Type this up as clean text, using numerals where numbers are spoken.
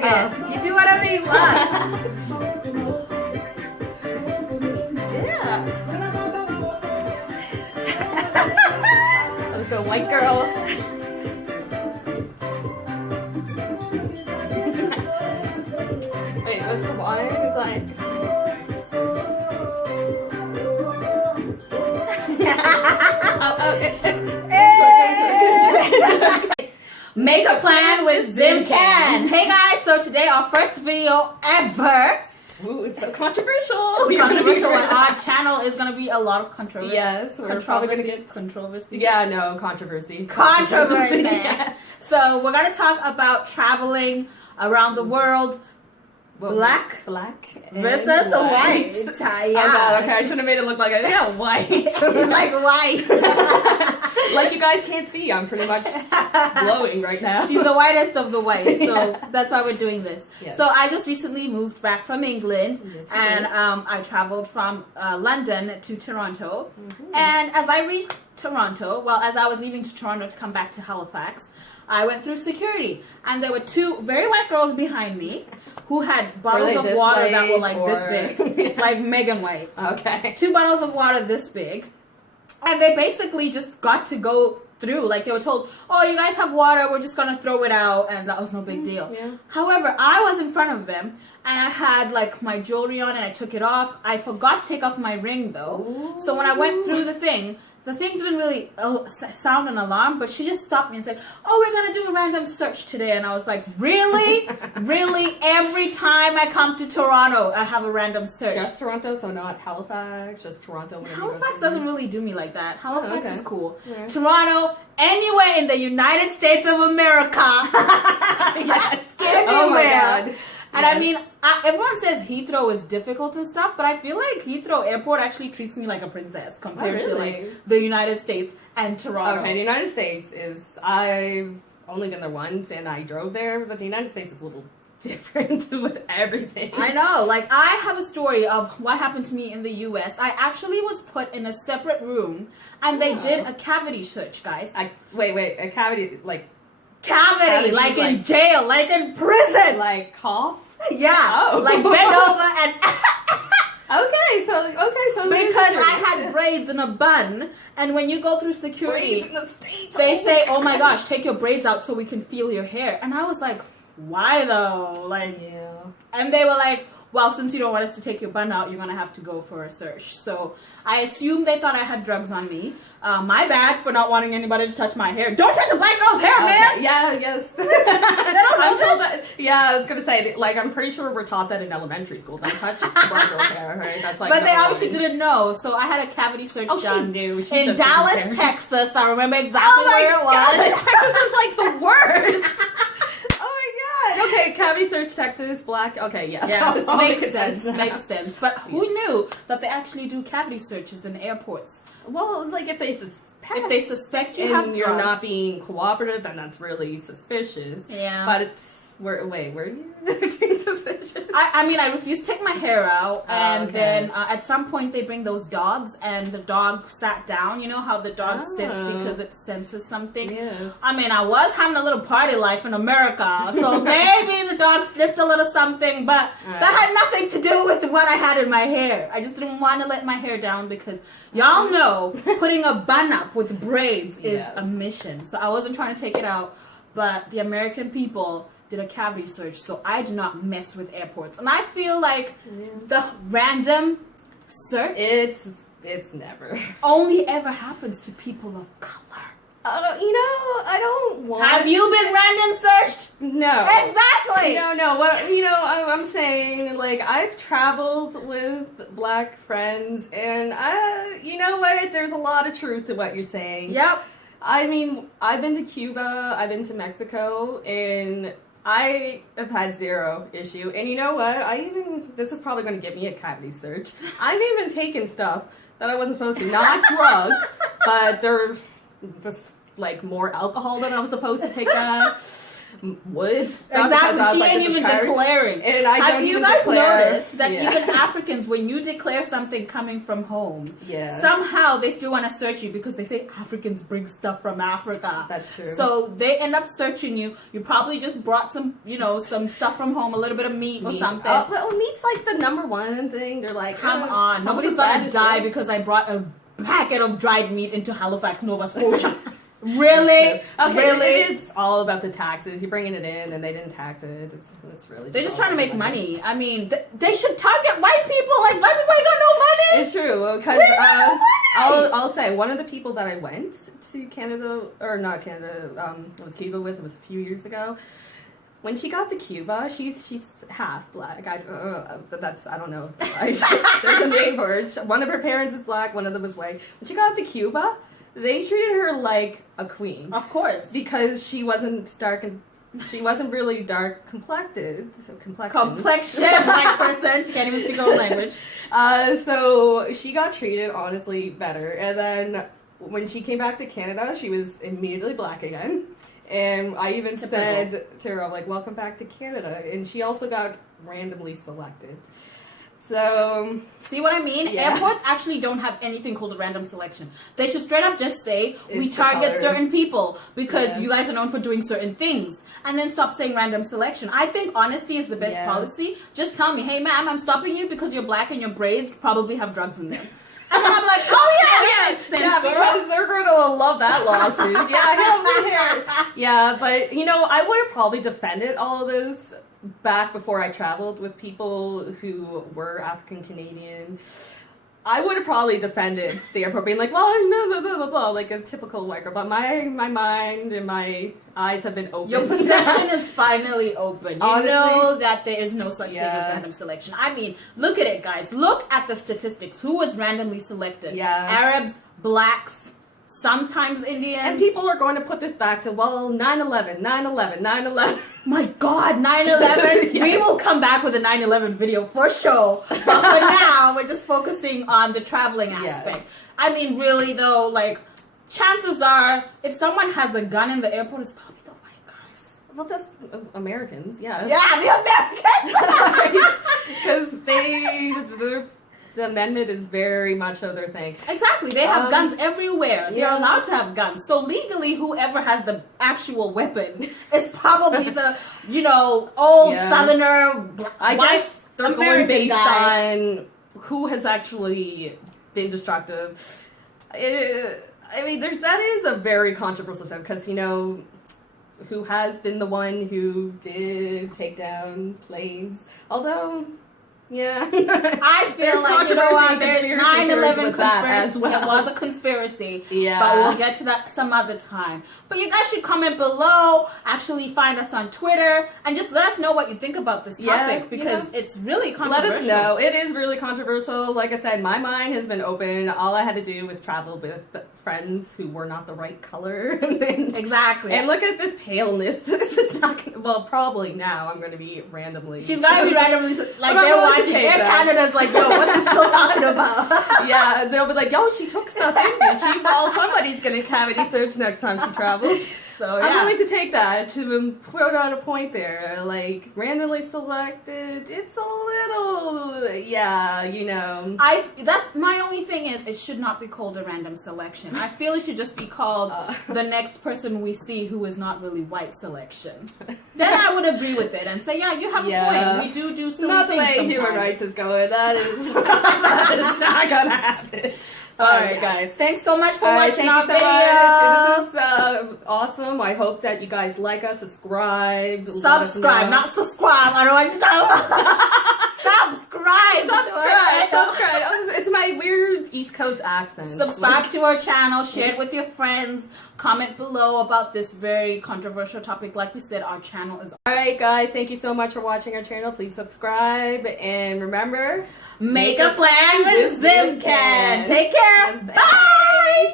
again. You do whatever you want. Yeah. Let's go, white girl. Wait, what's the wine? It's like. Make a plan with Zimcan. Hey guys, so today our first video ever. Ooh, it's so controversial. Controversial. Our channel is going to be a lot of controversy. Yes, we're probably going to get controversy. Yeah, no, controversy. Controversy. Yeah. So we're going to talk about traveling around the world. Well, black versus white. Oh God, okay, I should have made it look like white. It's like white. Like you guys can't see, I'm pretty much glowing right now. She's the whitest of the white, so that's why we're doing this. Yes. So I just recently moved back from England, Yes, and I traveled from London to Toronto. Mm-hmm. And as I reached Toronto, as I was leaving to Toronto to come back to Halifax, I went through security, and there were two very white girls behind me who had bottles of water that were like this big, like Megan White. Okay. 2 bottles of water this big. And they basically just got to go through. Like, they were told, oh, you guys have water, we're just going to throw it out. And that was no big deal. Yeah. However, I was in front of them, and I had, like, my jewelry on, and I took it off. I forgot to take off my ring, though. Ooh. So when I went through the thing didn't really sound an alarm, but she just stopped me and said, oh, we're going to do a random search today. And I was like, really? Really? Every time I come to Toronto, I have a random search. Just Toronto, so not Halifax, just Toronto. Halifax doesn't really do me like that. Halifax is cool. Yeah. Toronto, anywhere in the United States of America. Yes. Anywhere. Oh my God. And I mean, everyone says Heathrow is difficult and stuff, but I feel like Heathrow Airport actually treats me like a princess compared to like the United States and Toronto. Okay, the United States is, I've only been there once and I drove there, but the United States is a little different with everything. I know. Like, I have a story of what happened to me in the US. I actually was put in a separate room, and they did a cavity search, guys. Wait, a cavity, like... Cavity, like in jail, like in prison. Like cough? Yeah. Oh. Like bend over and... Okay, so because I had braids in a bun, and when you go through security, in the States. they say, oh my gosh, take your braids out so we can feel your hair. And I was like, why though? Like, yeah. And they were like, well, since you don't want us to take your bun out, you're going to have to go for a search. So I assumed they thought I had drugs on me. My bad for not wanting anybody to touch my hair. Don't touch a black girl's hair, man! Yeah, yes. They don't know I was going to say, like, I'm pretty sure we're taught that in elementary school. Don't touch black girl's hair, right? That's like but they obviously didn't know. So I had a cavity search done. She knew. In Dallas, Texas. I remember exactly where it was. Texas is like the worst. Okay, cavity search, Texas, black. Okay, yeah. Makes sense. Makes sense. But who knew that they actually do cavity searches in airports? Well, like if they suspect you have you're drugs. not being cooperative, then that's really suspicious. Yeah. But it's were you suspicious? I mean, I refused to take my hair out, and then at some point they bring those dogs, and the dog sat down. You know how the dog sits because it senses something? Yes. I mean, I was having a little party life in America, so maybe the dog sniffed a little something, but that had nothing to do with what I had in my hair. I just didn't want to let my hair down because y'all know putting a bun up with braids is a mission. So I wasn't trying to take it out, but the American people did a cavity search, so I do not mess with airports. And I feel like the random search it's never only ever happens to people of color. I don't want. Have you been random searched? No. Exactly. No. What I'm saying, like, I've traveled with black friends, and you know what? There's a lot of truth to what you're saying. Yep. I mean, I've been to Cuba, I've been to Mexico, and I have had zero issue. And you know what? This is probably going to get me a cavity search. I've even taken stuff that I wasn't supposed to. Not drugs, but they're just like more alcohol than I was supposed to take that. would. Exactly. She ain't even declaring. And I Have don't you even guys declare. noticed that even Africans, when you declare something coming from home, somehow they still want to search you because they say Africans bring stuff from Africa. That's true. So they end up searching you. You probably just brought some, some stuff from home, a little bit of meat or something. Well, meat's like the number one thing. They're like, come on, nobody's gonna die because I brought a packet of dried meat into Halifax, Nova Scotia. Really? Okay, really? It's all about the taxes. You're bringing it in, and they didn't tax it. It's really. They're just trying to make money. I mean, they should target white people. Like, white people ain't got no money. It's true because I'll say one of the people that I went to Canada, or not Canada, was Cuba with. It was a few years ago. When she got to Cuba, she's half black. I don't know. There's a name for it. One of her parents is black. One of them is white. When she got to Cuba, they treated her like a queen. Of course. Because she wasn't dark and she wasn't really dark complected. Complexion, white person. She can't even speak her own language. So she got treated honestly better. And then when she came back to Canada, she was immediately black again. And I even said to her, I'm like, welcome back to Canada. And she also got randomly selected. So, see what I mean? Yeah. Airports actually don't have anything called a random selection. They should straight up just say, we target certain people because you guys are known for doing certain things. And then stop saying random selection. I think honesty is the best policy. Just tell me, hey ma'am, I'm stopping you because you're black and your braids probably have drugs in them. And then I'm like, oh yeah, makes sense, because they're going to love that lawsuit. Yeah, but I would have probably defended all of this back before I traveled with people who were African Canadian. I would have probably defended the airport, being like, well, blah, blah, blah, blah, like a typical white girl. But my mind and my eyes have been open. Your perception is finally open. You know that there is no such thing as random selection. I mean, look at it, guys. Look at the statistics. Who was randomly selected? Arabs, blacks, sometimes Indians. And people are going to put this back to, 9/11, 9/11, 9/11. My God, 9/11. We will come back with a 9/11 video for sure. But for now, we're just focusing on the traveling aspect. I mean, really though, like, chances are, if someone has a gun in the airport, it's probably the white guys. Well, that's Americans, yeah. Yeah, the Americans. Because the amendment is very much so their thing. Exactly. They have guns everywhere. They're allowed to have guns. So legally, whoever has the actual weapon is probably the, old Southerner, I guess they're going based on who has actually been destructive. I mean, that is a very controversial stuff because, who has been the one who did take down planes. Although... yeah. I feel like, there's 9/11 conspiracy. It was a conspiracy. Yeah. But we'll get to that some other time. But you guys should comment below, actually find us on Twitter, and just let us know what you think about this topic because it's really controversial. Let us know. It is really controversial. Like I said, my mind has been open. All I had to do was travel with friends who were not the right color. Exactly. And look at this paleness. This is not gonna, probably now I'm going to be randomly. She's going to be randomly, like, they're watching. Air Canada's like, yo, what's this still talking about? Yeah, they'll be like, yo, she took stuff in. Somebody's going to cavity search next time she travels. So, yeah. I'm willing to take that to put out a point there. Like, randomly selected, it's a little, That's my only thing is, it should not be called a random selection. I feel it should just be called the next person we see who is not really white selection. Then I would agree with it and say, yeah, you have a point. We do silly things not the way sometimes. Human rights is going. That is not going to happen. Alright guys, thanks so much for watching our video. This is awesome. I hope that you guys like us, subscribe, not subscribe. I don't know what you're talking about. Subscribe. It's my weird East Coast accent. Subscribe to our channel, share it with your friends, comment below about this very controversial topic. Like we said, our channel is... Alright guys, thank you so much for watching our channel. Please subscribe and remember... Make a plan with Zimcan. Take care. Bye.